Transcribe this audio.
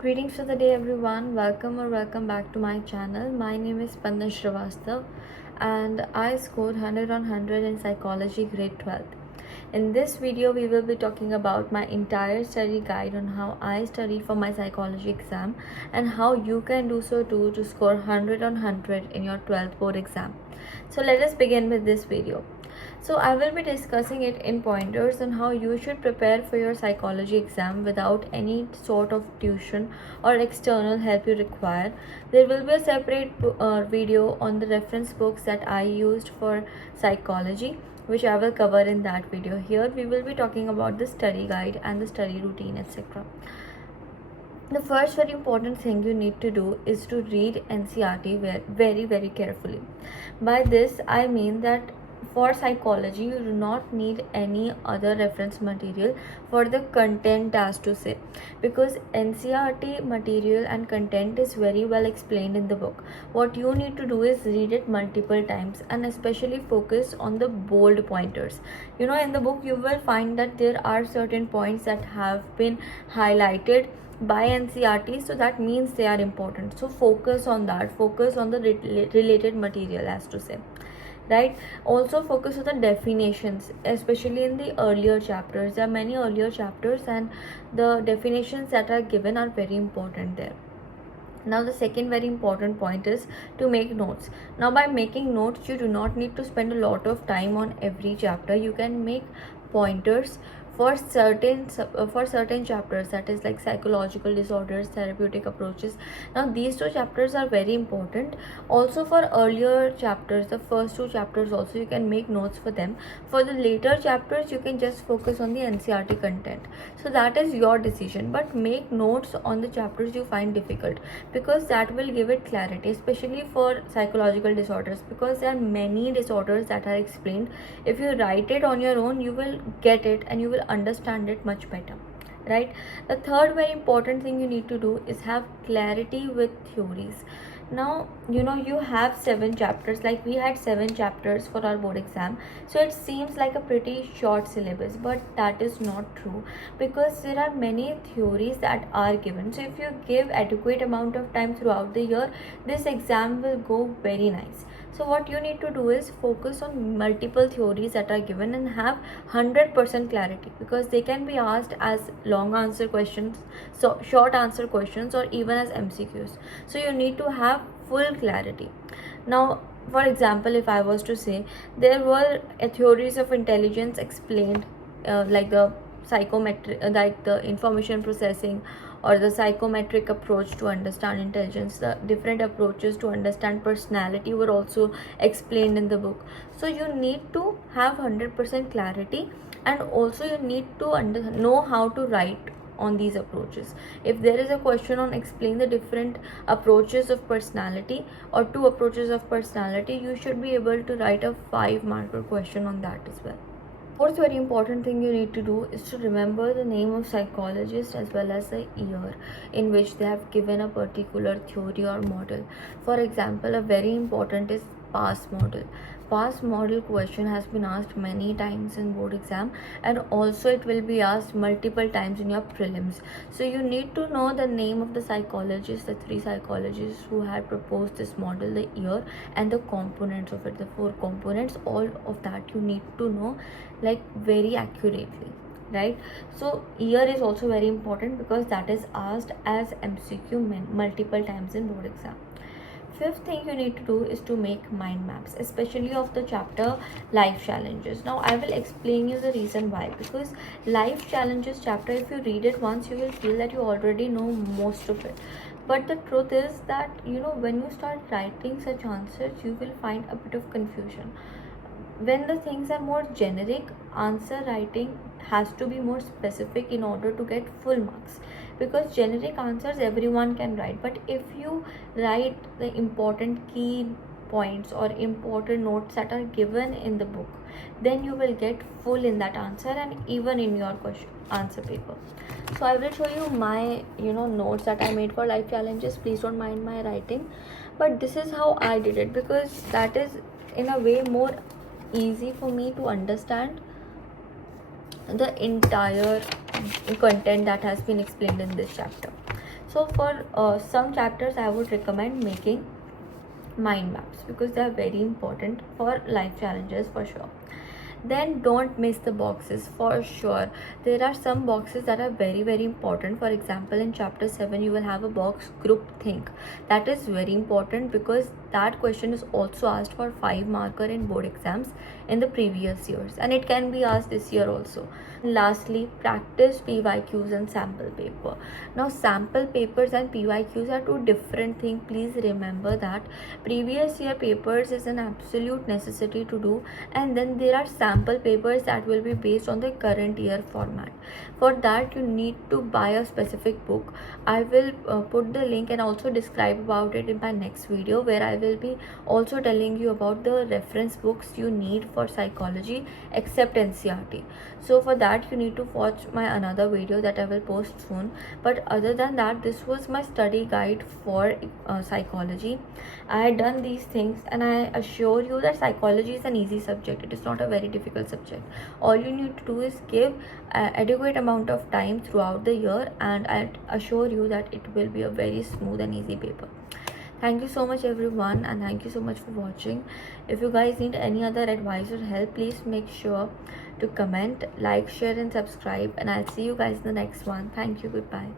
Greetings for the day, everyone. Welcome back to my channel. My name is Spandan Srivastav, and I scored 100 on 100 in psychology grade 12th. In this video, we will be talking about my entire study guide on how I studied for my psychology exam and how you can do so too to score 100 on 100 in your 12th board exam. So let us begin with this video. So I will be discussing it in pointers on how you should prepare for your psychology exam without any sort of tuition or external help you require. There will be a separate video on the reference books that I used for psychology, which I will cover in that video. Here we will be talking about the study guide and the study routine, etc. The first very important thing you need to do is to read NCERT very carefully. By this I mean that for psychology you do not need any other reference material for the content, as to say, because NCERT material and content is very well explained in the book. What you need to do is read it multiple times and especially focus on the bold pointers. In the book you will find that there are certain points that have been highlighted by NCERT, so that means they are important. So focus on that, focus on the related material, as to say, right? Also focus on the definitions, especially in the earlier chapters. There are many earlier chapters and the definitions that are given are very important there. Now the second very important point is to make notes. Now by making notes you do not need to spend a lot of time on every chapter. You can make pointers for certain chapters, that is like psychological disorders, therapeutic approaches. Now these two chapters are very important. Also for earlier chapters, the first two chapters also, you can make notes for them. For the later chapters you can just focus on the NCERT content. So that is your decision, but make notes on the chapters you find difficult, because that will give it clarity, especially for psychological disorders, because there are many disorders that are explained. If you write it on your own, you will get it and you will understand it much better, right? The third very important thing you need to do is have clarity with theories. Now you have 7 chapters, like we had 7 chapters for our board exam, so it seems like a pretty short syllabus, but that is not true, because there are many theories that are given. So if you give adequate amount of time throughout the year, this exam will go very nice. So what you need to do is focus on multiple theories that are given and have 100% clarity, because they can be asked as long answer questions, so short answer questions, or even as MCQs. So you need to have full clarity. Now for example, if I was to say, there were theories of intelligence explained, like the psychometric, like the information processing or the psychometric approach to understand intelligence. The different approaches to understand personality were also explained in the book. So you need to have 100% clarity, and also you need to know how to write on these approaches. If there is a question on explain the different approaches of personality or 2 approaches of personality, you should be able to write a 5-marker question on that as well. Fourth very important thing you need to do is to remember the name of psychologist as well as the year in which they have given a particular theory or model. For example, a very important is PASS model. PASS model question has been asked many times in board exam, and also it will be asked multiple times in your prelims. So you need to know the name of the psychologist, the 3 psychologists who had proposed this model, the year, and the components of it, the 4 components. All of that you need to know like very accurately, right? So year is also very important because that is asked as MCQ multiple times in board exam. Fifth thing you need to do is to make mind maps, especially of the chapter life challenges. Now I will explain you the reason why, because life challenges chapter, if you read it once, you will feel that you already know most of it. But the truth is that when you start writing such answers, you will find a bit of confusion. When the things are more generic, answer writing has to be more specific in order to get full marks, because generic answers everyone can write, but if you write the important key points or important notes that are given in the book, then you will get full in that answer and even in your question answer paper. So I will show you my notes that I made for life challenges. Please don't mind my writing, but this is how I did it, because that is in a way more easy for me to understand the entire content that has been explained in this chapter. So for some chapters I would recommend making mind maps because they are very important for life challenges for sure. Then don't miss the boxes for sure. There are some boxes that are very important. For example, in chapter 7 you will have a box group think. That is very important because that question is also asked for 5 marker in board exams in the previous years, and it can be asked this year also. Lastly, practice PYQs and sample paper. Now sample papers and PYQs are two different things. Please remember that previous year papers is an absolute necessity to do, and then there are sample papers that will be based on the current year format. For that you need to buy a specific book. I will put the link and also describe about it in my next video, where I will be also telling you about the reference books you need for psychology except NCERT. So for that you need to watch my another video that I will post soon. But other than that, this was my study guide for psychology. I had done these things, and I assure you that psychology is an easy subject. It is not a very difficult subject. All you need to do is give adequate amount of time throughout the year, and I assure you that it will be a very smooth and easy paper. Thank you so much everyone, and thank you so much for watching. If you guys need any other advice or help, please make sure to comment, like, share and subscribe, and I'll see you guys in the next one. Thank you. Goodbye.